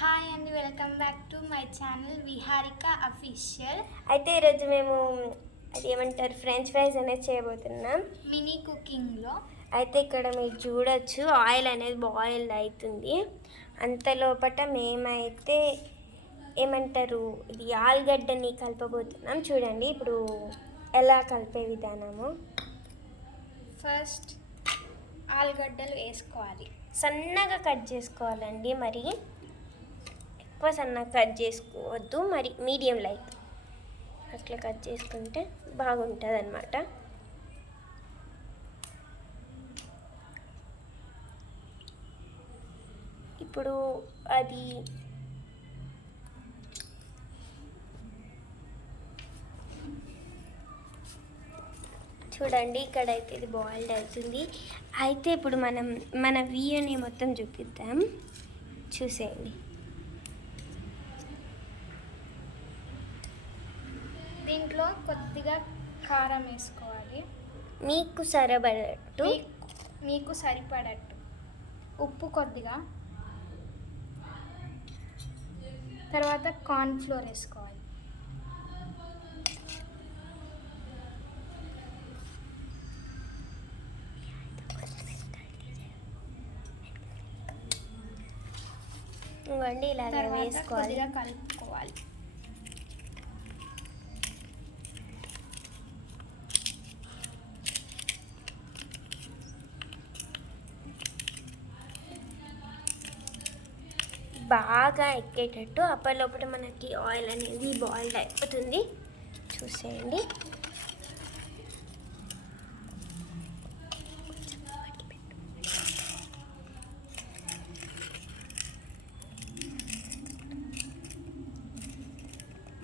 Hi అండి, welcome back to my channel Viharika official. అయితే ఈరోజు మేము అది ఏమంటారు ఫ్రెంచ్ ఫ్రైస్ అనేది చేయబోతున్నాం మినీ కుకింగ్లో. అయితే ఇక్కడ మీరు చూడొచ్చు ఆయిల్ అనేది బాయిల్ అవుతుంది. అంత లోపల మేమైతే ఏమంటారు ఇది ఆలుగడ్డని కలపబోతున్నాం. చూడండి ఇప్పుడు ఎలా కలిపే విధానము. ఫస్ట్ ఆలుగడ్డలు వేసుకోవాలి, సన్నగా కట్ చేసుకోవాలండి. మరి ఎక్కువ సన్నగా కట్ చేసుకోవద్దు, మరి మీడియం లైక్ అట్లా కట్ చేసుకుంటే బాగుంటుంది అన్నమాట. ఇప్పుడు అది చూడండి ఇక్కడైతే ఇది బాయిల్డ్ అవుతుంది. అయితే ఇప్పుడు మన వీడియోని మొత్తం చూపిద్దాం, చూసేయండి. దీంట్లో కొద్దిగా కారం వేసుకోవాలి, మీకు సరిపడట్టు, మీకు సరిపడట్టు ఉప్పు కొద్దిగా, తర్వాత కార్న్ఫ్లోర్ వేసుకోవాలి. ఇవ్వండి ఇలా వేసుకోవాలి, కొద్దిగా కలుపుకోవాలి. బాగా ఎక్కేటట్టు. అప్పటిలోపల మనకి ఆయిల్ అనేది బాయిల్డ్ అయిపోతుంది, చూసేయండి.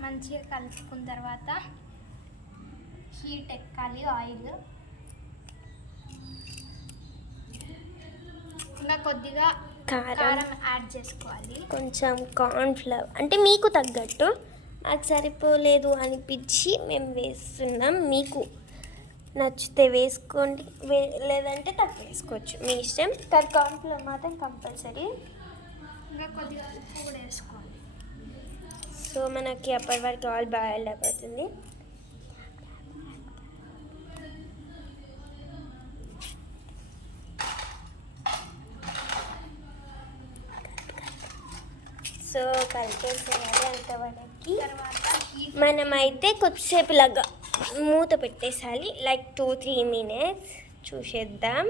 మంచిగా కలుపుకున్న తర్వాత హీట్ ఎక్కాలి ఆయిల్. ఇంకా కొద్దిగా కారం యాడ్ చేసుకోవాలి, కొంచెం కార్న్ఫ్లవర్ అంటే మీకు తగ్గట్టు. నాకు సరిపోలేదు అనిపించి మేము వేస్తున్నాం. మీకు నచ్చితే వేసుకోండి, లేదంటే తక్కువ వేసుకోవచ్చు, మీ ఇష్టం. కార్న్ఫ్లవర్ మాత్రం కంపల్సరీ. ఇంకా కొద్దిగా ఉప్పు కూడా వేసుకోవాలి. సో మనకి అప్పటి వరకు ఆయిల్ బాయిల్డ్ అయిపోతుంది. సో కలిపేసేయాలి అంతవరకు. మనమైతే కొద్దిసేపు లాగా మూత పెట్టేసాలి, లైక్ 2-3 minutes. చూసేద్దాం.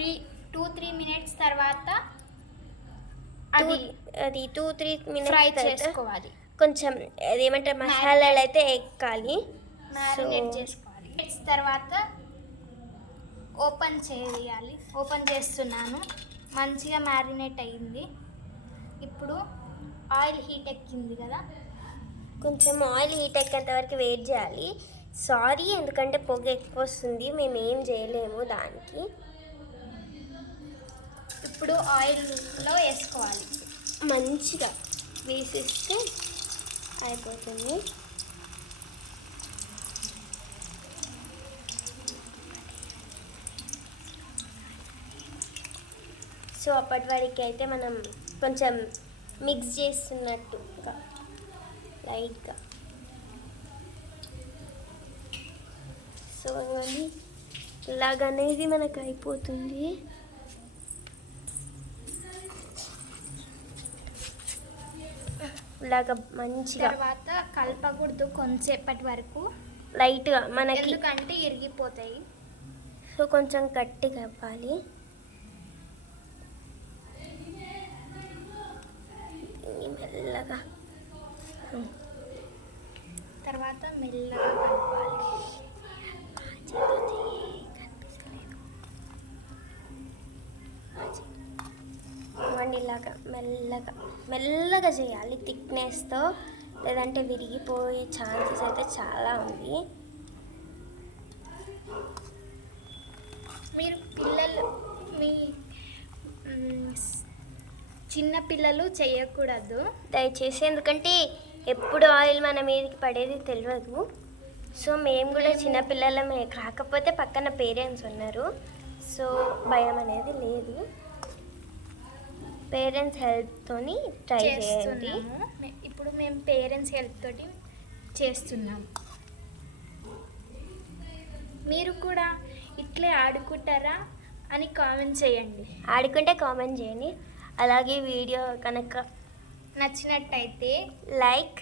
2-3 minutes తర్వాత అది 2-3 minutes ఫ్రై చేసుకోవాలి. కొంచెం అదేమంటారు మసాలాలు అయితే ఎక్కాలి, మ్యారినేట్ చేసుకోవాలి. తర్వాత ఓపెన్ చేయాలి. ఓపెన్ చేస్తున్నాను, మంచిగా మ్యారినేట్ అయ్యింది. ఇప్పుడు ఆయిల్ హీట్ ఎక్కింది కదా, కొంచెం ఆయిల్ హీట్ ఎక్కేంత వరకు వెయిట్ చేయాలి. సారీ, ఎందుకంటే పొగ ఎక్కువ వస్తుంది, మేము ఏం చేయలేము దానికి. ఇప్పుడు ఆయిల్లో వేసుకోవాలి, మంచిగా వేసేస్తే అయిపోతుంది. సో అప్పటి వరకు అయితే మనం కొంచెం మిక్స్ చేస్తున్నట్టుగా లైట్గా. సో ఇవన్నీ ఇలాగనేది మనకు అయిపోతుంది. ఇలాగ మంచిగా తర్వాత కలపకూడదు కొంచెంసేపటి వరకు, లైట్గా మనకి, ఎందుకంటే ఇరిగిపోతాయి. సో కొంచెం గట్టిగా అవ్వాలి. మెల్లగా తర్వాత మెల్లగా కలపాలి. ఇలాగా మెల్లగా మెల్లగా చేయాలి థిక్నెస్తో, లేదంటే విరిగిపోయే ఛాన్సెస్ అయితే చాలా ఉంది. మీరు పిల్లలు, మీ చిన్న పిల్లలు చేయకూడదు దయచేసి, ఎందుకంటే ఎప్పుడు ఆయిల్ మన మీదకి పడేది తెలియదు. సో మేము కూడా చిన్నపిల్లలమే, కాకపోతే పక్కన పేరెంట్స్ ఉన్నారు, సో భయం అనేది లేదు. పేరెంట్స్ హెల్ప్తోని ట్రై చేయండి. చేస్తున్నాము. ఇప్పుడు మేము పేరెంట్స్ హెల్ప్ తోటి చేస్తున్నాము. మీరు కూడా ఇట్లే ఆడుకుంటారా అని కామెంట్ చేయండి. ఆడుకుంటే కామెంట్ చేయండి. అలాగే వీడియో కనుక నచ్చినట్టయితే లైక్,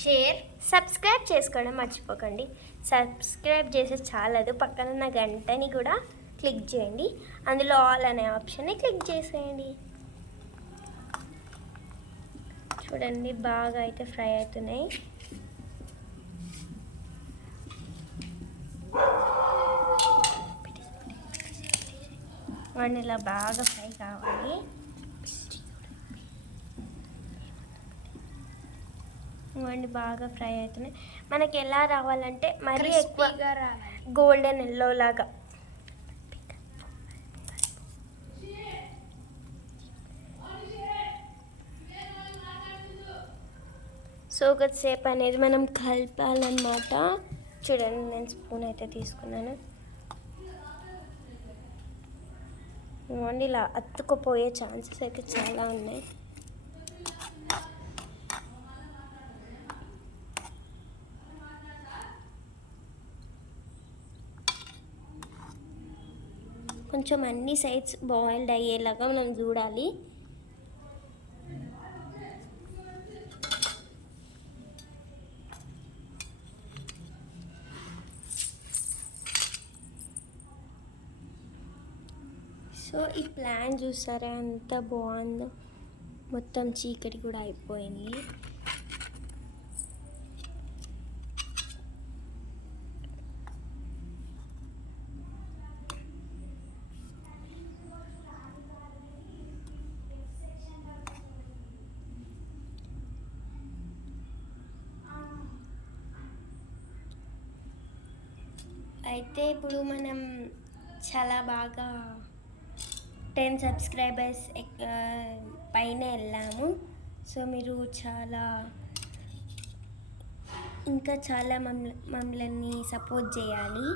షేర్, సబ్స్క్రైబ్ చేసుకోవడం మర్చిపోకండి. సబ్స్క్రైబ్ చేసే చాలదు, పక్కన ఉన్న గంటని కూడా క్లిక్ చేయండి. అందులో ఆల్ అనే ఆప్షన్ని క్లిక్ చేసేయండి. చూడండి బాగా అయితే ఫ్రై అవుతున్నాయి. వాడిని ఇలా బాగా ఫ్రై కావాలి. ఇవన్నీ బాగా ఫ్రై అవుతున్నాయి. మనకి ఎలా రావాలంటే మరీ ఎక్కువ క్రిస్పీగా రావాలి. గోల్డెన్ ఎల్లో లాగా. సో కొద్దిసేపు అనేది మనం కలపాలన్నమాట. చూడండి నేను స్పూన్ అయితే తీసుకున్నాను. ఇవన్నీ ఇలా అతుక్కుపోయే ఛాన్సెస్ అయితే చాలా ఉన్నాయి. కొంచెం అన్ని సైడ్స్ బాయిల్డ్ అయ్యేలాగా మనం చూడాలి. సో ఈ ప్లాన్ చూసారా ఎంత బాగుందో. మొత్తం చీకటి కూడా అయిపోయింది. అయితే ఇప్పుడు మనం చాలా బాగా 10 సబ్స్క్రైబర్స్ పైన వెళ్ళాము. సో మీరు ఇంకా చాలా మమ్మల్ని సపోర్ట్ చేయాలి.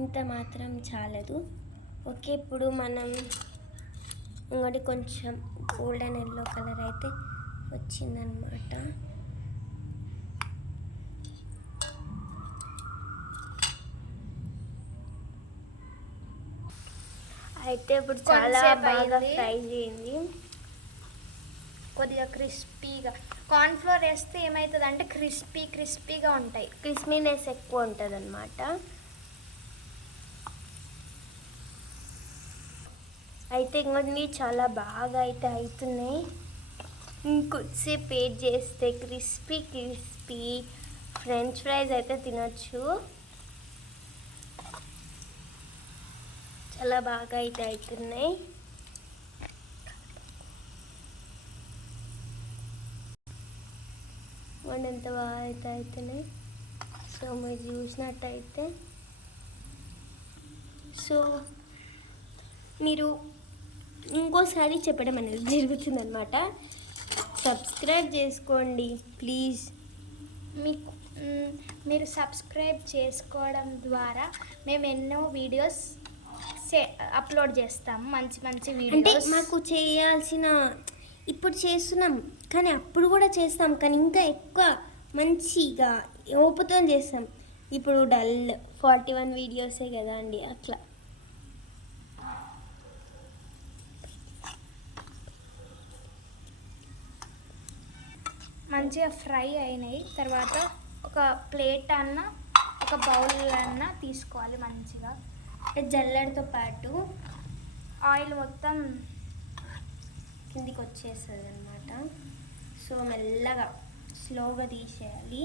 ఇంత మాత్రం చాలదు. ఓకే, ఇప్పుడు మనం ఇంకోటి కొంచెం గోల్డెన్ ఎల్లో కలర్ అయితే వచ్చిందనమాట. అయితే ఇప్పుడు చాలా బాగా ఫ్రై చేయండి. కొద్దిగా క్రిస్పీగా కార్న్ఫ్లోర్ వేస్తే ఏమవుతుంది అంటే క్రిస్పీగా ఉంటాయి. క్రిస్పీనెస్ ఎక్కువ ఉంటుంది అన్నమాట. అయితే ఇంకొన్ని చాలా బాగా అయితే అవుతున్నాయి. ఇంకొద్దిసేపు వెయిట్ చేస్తే క్రిస్పీ ఫ్రెంచ్ ఫ్రైస్ అయితే తినొచ్చు. చాలా బాగా అయితే అవుతున్నాయి. ఎంత బాగా అయితే అవుతున్నాయి. సో మీరు చూసినట్టయితే సో మీరు ఇంకోసారి చెప్పడం అనేది జరుగుతుందన్నమాట. సబ్స్క్రైబ్ చేసుకోండి ప్లీజ్. మీరు సబ్స్క్రైబ్ చేసుకోవడం ద్వారా మేము ఎన్నో వీడియోస్ అప్లోడ్ చేస్తాము. మంచి అంటే వీడియోస్. మాకు చేయాల్సిన ఇప్పుడు చేస్తున్నాం కానీ అప్పుడు కూడా చేస్తాం, కానీ ఇంకా ఎక్కువ మంచిగా ఓపుతో చేస్తాం. ఇప్పుడు డల్ 41 వీడియోసే కదా అండి, అట్లా. మంచిగా ఫ్రై అయినాయి. తర్వాత ఒక ప్లేట్ ఒక బౌల్ తీసుకోవాలి. మంచిగా జల్లెడతో పాటు ఆయిల్ మొత్తం కిందికి వచ్చేస్తుంది అనమాట. సో మెల్లగా స్లోగా తీసేయాలి.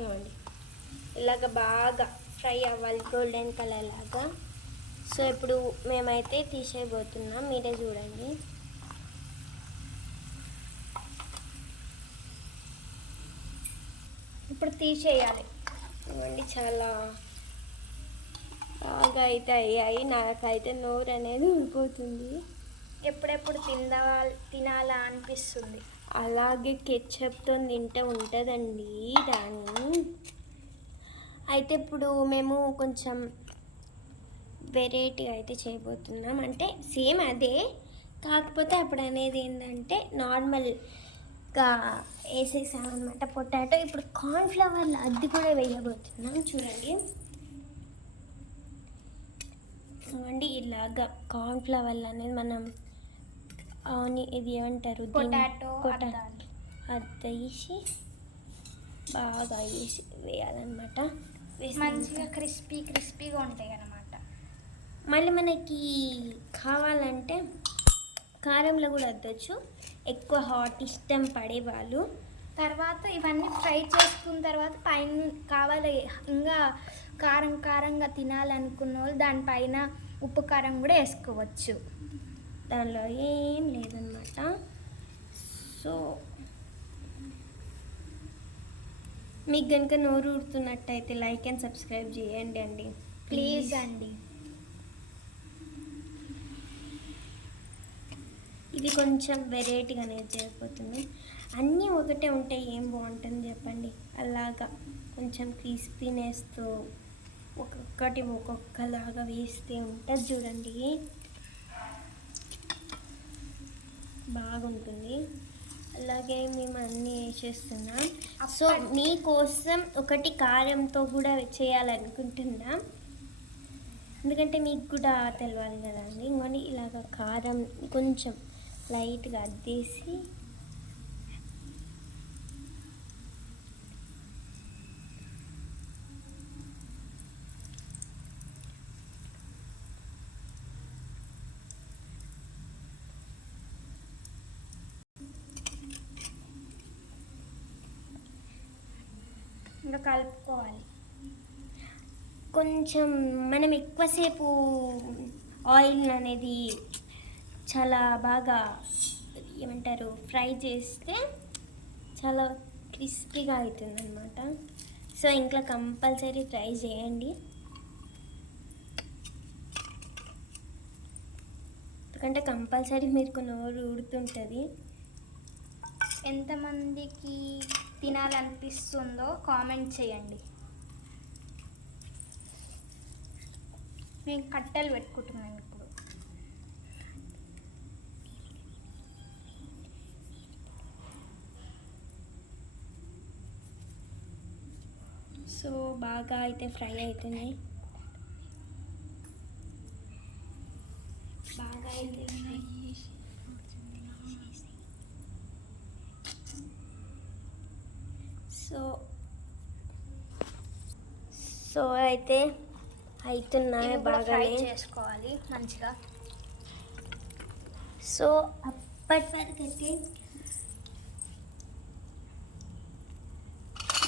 ఇవ్వండి, ఇలాగ బాగా ఫ్రై అవ్వాలి గోల్డెన్ కలర్ లాగా. సో ఇప్పుడు మేమైతే తీసేయబోతున్నాం, మీరే చూడండి. ఇప్పుడు తీసేయాలి. ఇవ్వండి, చాలా బాగా అయితే అయ్యాయి. నాకైతే నోరు అనేది ఊరిపోతుంది. ఎప్పుడెప్పుడు తినాలా అనిపిస్తుంది. అలాగే కెచప్తో తింటే ఉంటుందండి దాన్ని. అయితే ఇప్పుడు మేము కొంచెం వెరైటీగా అయితే చేయబోతున్నాం. అంటే సేమ్ అదే, కాకపోతే అప్పుడు అనేది ఏంటంటే నార్మల్గా వేసేసామన్నమాట పొటాటో. ఇప్పుడు కార్న్ఫ్లవర్లో అది కూడా వేయబోతున్నాం. చూడండి అండి, ఇలాగా కార్న్ఫ్లవర్ అనేది మనం ఇది ఏమంటారు, పొటాటో అది వేసి బాగా వేసి వేయాలన్నమాట. మంచిగా క్రిస్పీగా ఉంటాయి అన్నమాట. మళ్ళీ మనకి కావాలంటే కారంలో కూడా వద్దచ్చు, ఎక్కువ హాట్ ఇష్టం పడేవాళ్ళు. తర్వాత ఇవన్నీ ఫ్రై చేసుకున్న తర్వాత పైన కావాలి ఇంకా కారంగా తినాలనుకున్న వాళ్ళు దానిపైన ఉప్పు కారం కూడా వేసుకోవచ్చు. దానిలో ఏం లేదన్నమాట. సో మీకు కనుక నోరు ఊరుతున్నట్టయితే లైక్ అండ్ సబ్స్క్రైబ్ చేయండి అండి, ప్లీజ్ అండి. ఇది కొంచెం వెరైటీగా అనేది చేయకపోతుంది. అన్నీ ఒకటే ఉంటే ఏం బాగుంటుంది చెప్పండి. అలాగా కొంచెం క్రిస్పీనెస్తో ఒక్కొక్కలాగా వేస్తే ఉంటుంది చూడండి, బాగుంటుంది. అలాగే మేము అన్నీ వేసేస్తున్నాం. సో మీకోసం ఒకటి కారంతో కూడా చేయాలనుకుంటున్నాం, ఎందుకంటే మీకు కూడా తెలియాలి కదండి. ఇంకొని ఇలాగ కారం కొంచెం లైట్గా అద్దేసి ఇంకా కలుపుకోవాలి. కొంచెం మనం ఎక్కువసేపు ఆయిల్ అనేది చాలా బాగా ఏమంటారు ఫ్రై చేస్తే చాలా క్రిస్పీగా అవుతుంది అనమాట. సో ఇంట్లో కంపల్సరీ ట్రై చేయండి, ఎందుకంటే కంపల్సరీ మీకు నోరు ఊడుతుంటుంది. ఎంతమందికి తినాలనిపిస్తుందో కామెంట్ చేయండి. మేము కట్టెలు పెట్టుకుంటున్నాం ఇప్పుడు. సో బాగా అయితే ఫ్రై అవుతున్నాయి, బాగా అయితే ఫ్రై చేసి సో అయితే అవుతున్నాయి బాగా ఫ్రై చేసుకోవాలి మంచిగా. సో అప్పటి వరకు అయితే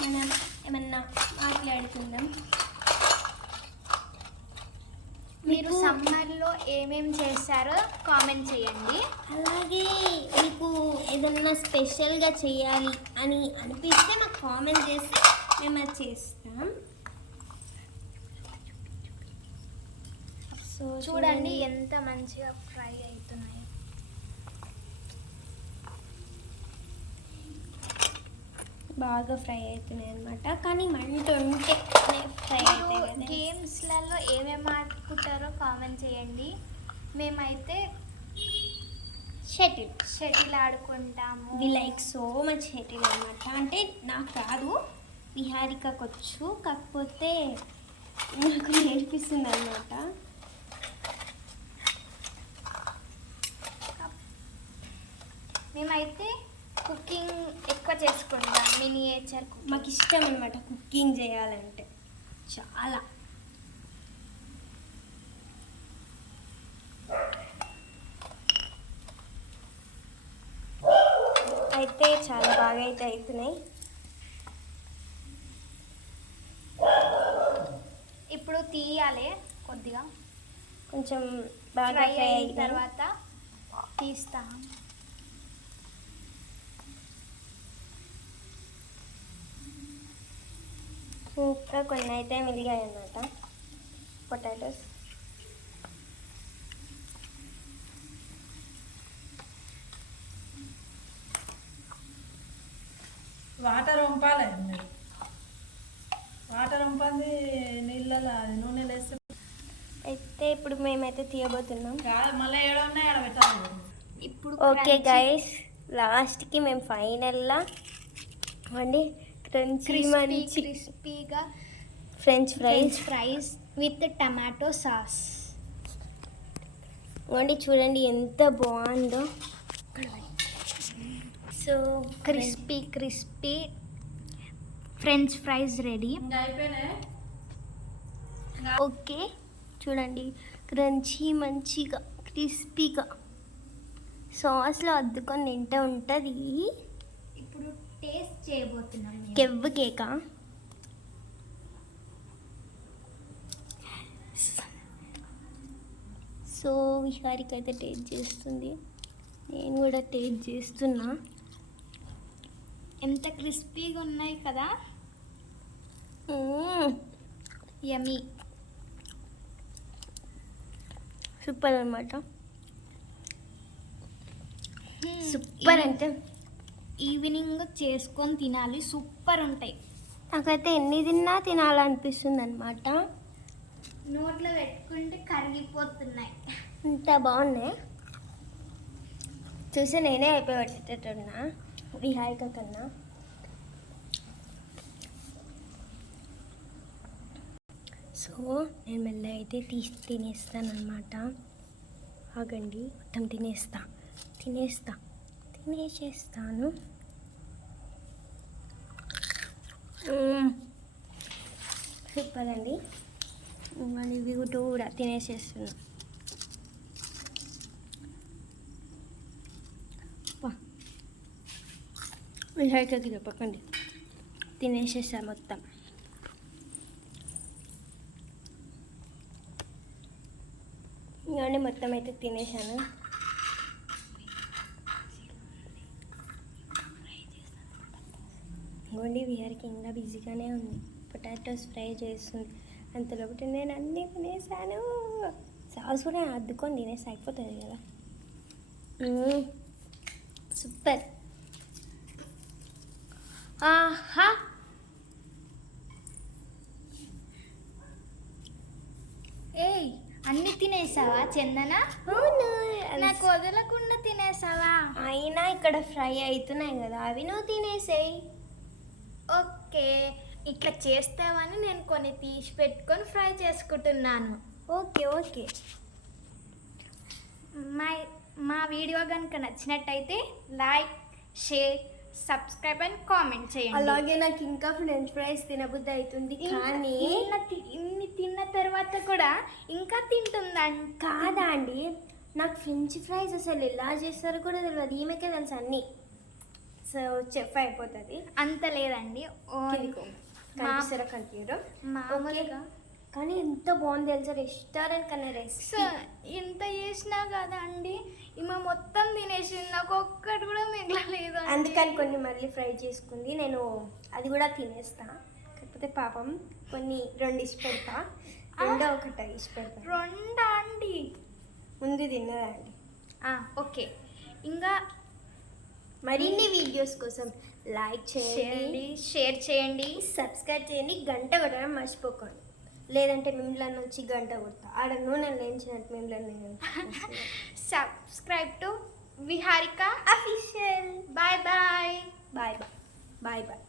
మనం ఏమన్నా మాట్లాడుకుందాం. మీరు సమ్మర్లో ఏమేమి చేస్తారో కామెంట్ చేయండి. అలాగే మీకు ఏదన్నా స్పెషల్గా చేయాలి అని అనిపిస్తే మాకు కామెంట్ చేస్తే మేము అది చేస్తాం. సో చూడండి ఎంత మంచిగా ఫ్రై అవుతున్నాయి. బాగా ఫ్రై అవుతున్నాయి అన్నమాట. కానీ మంట ఉంటే ఫ్రై అవుతాయి. గేమ్స్లలో ఏమేమి ఆడుకుంటారో కామెంట్ చేయండి. మేమైతే షటిల్ ఆడుకుంటాము. We like so much shuttle అన్నమాట. అంటే నాకు రాదు, విహారికకు వచ్చు, కాకపోతే నాకు నేర్పిస్తుంది అన్నమాట. మేమైతే కుకింగ్ ఎక్కువ చేసుకుంటాం, మినియేచర్ కుకింగ్. మాకు ఇష్టం అనమాట కుకింగ్ చేయాలంటే చాలా. అయితే చాలా బాగా అయితే అవుతున్నాయి. ఇప్పుడు తీయాలి కొద్దిగా, కొంచెం బాగా ఫ్రై ఫ్రై అయిన అయిన తర్వాత తీస్తాం. ఇంకా కొన్ని అయితే మిగిలిగాయి అన్నమాట పొటాటోస్. వాటర్ వంపాలి మీరు, వాటర్ వంపంది నీళ్ళలో నూనెలు వేస్తే అయితే అయితే ఇప్పుడు మేమైతే తీయబోతున్నాం. కాదు మళ్ళీ ఏడో ఉన్నాయి ఆడ పెట్టాలి. ఇప్పుడు ఓకే గైస్, లాస్ట్కి మేము ఫైనల్లా అండి క్రంచీ మంచి క్రిస్పీగా French fries fries with tomato sauce. అండి చూడండి ఎంత బాగుందో. So crispy French fries ready. ఇంకా అయిపోయినాయి. ఓకే చూడండి క్రంచీ మంచిగా క్రిస్పీగా సాస్లో అద్దుకొని తింటే ఉంటుంది. ఇప్పుడు టేస్ట్ చేయబోతున్నాం మేము. కెవ్వు కేక. సో విహారికి అయితే టేస్ట్ చేస్తుంది, నేను కూడా టేస్ట్ చేస్తున్నా. ఎంత క్రిస్పీగా ఉన్నాయి కదా, మ్మ్. యమీ. సూపర్ అనమాట. సూపర్ అంటే ఈవినింగ్ చేసుకొని తినాలి, సూపర్ ఉంటాయి. నాకైతే ఎన్ని తిన్నా తినాలనిపిస్తుంది అనమాట. నోట్లో పెట్టుకుంటే కరిగిపోతున్నాయి. ఇంత బాగున్నాయి. చూసి నేనే అయిపోయేటట్టున్నా విహారిక కన్నా. సో నేను మెల్లగా అయితే తినేస్తాను అనమాట. ఆగండి, మొత్తం తినేసేస్తాను. సూపర్ అండి. మళ్ళీ ఇవి కూడా తినేసేస్తున్నాను. విహారికకి చెప్పకండి, తినేసేసా మొత్తం. ఇవన్నీ మొత్తం అయితే తినేసాను. ఇంకోండి విహారికి ఇంకా బిజీగానే ఉంది, పొటాటోస్ ఫ్రై చేస్తుంది. అంతలోపు నేను అన్నీ తినేసాను. సాస్ కూడా అద్దుకొని తినేసి అయిపోతుంది కదా. సూపర్. ఆహా, ఏయ్, అన్ని తినేసావా చందన? అవును. నాకు వదలకుండా తినేసావా? అయినా ఇక్కడ ఫ్రై అవుతున్నాయి కదా, అవి నువ్వు తినేసేయి. ఓకే, ఇట్లా చేస్తావని నేను కొన్ని తీసి పెట్టుకొని ఫ్రై చేసుకుంటున్నాను. ఓకే. మా వీడియో కనుక నచ్చినట్టయితే like, share, subscribe and comment చేయండి. అలాగే నాకు ఇంకా ఫ్రెంచ్ ఫ్రైస్ తినబుద్ధి అవుతుంది, కానీ ఇన్ని తిన్న తర్వాత కూడా ఇంకా తింటుందండి. కాదా అండి, నాకు ఫ్రెంచ్ ఫ్రైస్ అసలు ఎలా చేస్తారో కూడా తెలియదు. ఈమెకే తెలుసు అన్నీ. సో చెఫ్ అయిపోతుంది. అంత లేదండి, కనిపించారు మామూలుగా. కానీ ఎంత బాగుంది తెలుసా, రెస్టారెంట్ కన్నా సో రెసిపీ. ఎంత చేసినా కదా అండి, ఈమె మొత్తం తినేసింది, నాకు ఒక్కటి కూడా మిగలలేదు. అందుకని కొన్ని మళ్ళీ ఫ్రై చేసుకుంది. నేను అది కూడా తినేస్తా, కాకపోతే పాపం కొన్ని 2 ఇచ్చి పెడతా, రెండో ఒకటి ఇచ్చి పెడతా. రెండా అండి? ముందు తిన్నదండి. ఓకే, ఇంకా మరిన్ని వీడియోస్ కోసం లైక్ చేయండి, షేర్ చేయండి, సబ్స్క్రైబ్ చేయండి, గంట కొట్టడం మర్చిపోకండి. లేదంటే మిమ్మల్ని వచ్చి గంట కొడతా. ఆడ నూనె లేచినట్టు మిమ్మల్ని. Subscribe to Viharika official. Bye bye. Bye.